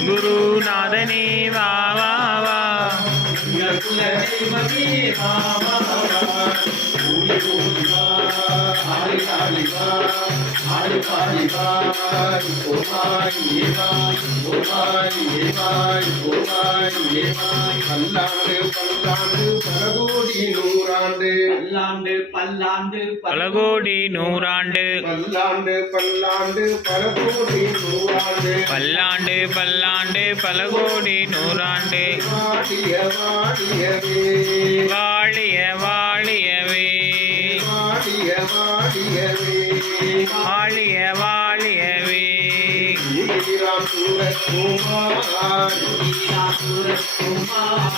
குருநாதனே வா வா வா பல கோடி நூறாண்டு பல்லாண்டு பல்லாண்டு பல கோடி நூறாண்டு பல்லாண்டு பல்லாண்டு பல கோடி நூறாண்டு வாழிய வாழியவே வாழிய வாழியவே வாழிய வாழியவே வாழிய வாழியவே உயிராம் சூரக்குமார் உயிராம் சூரக்குமார்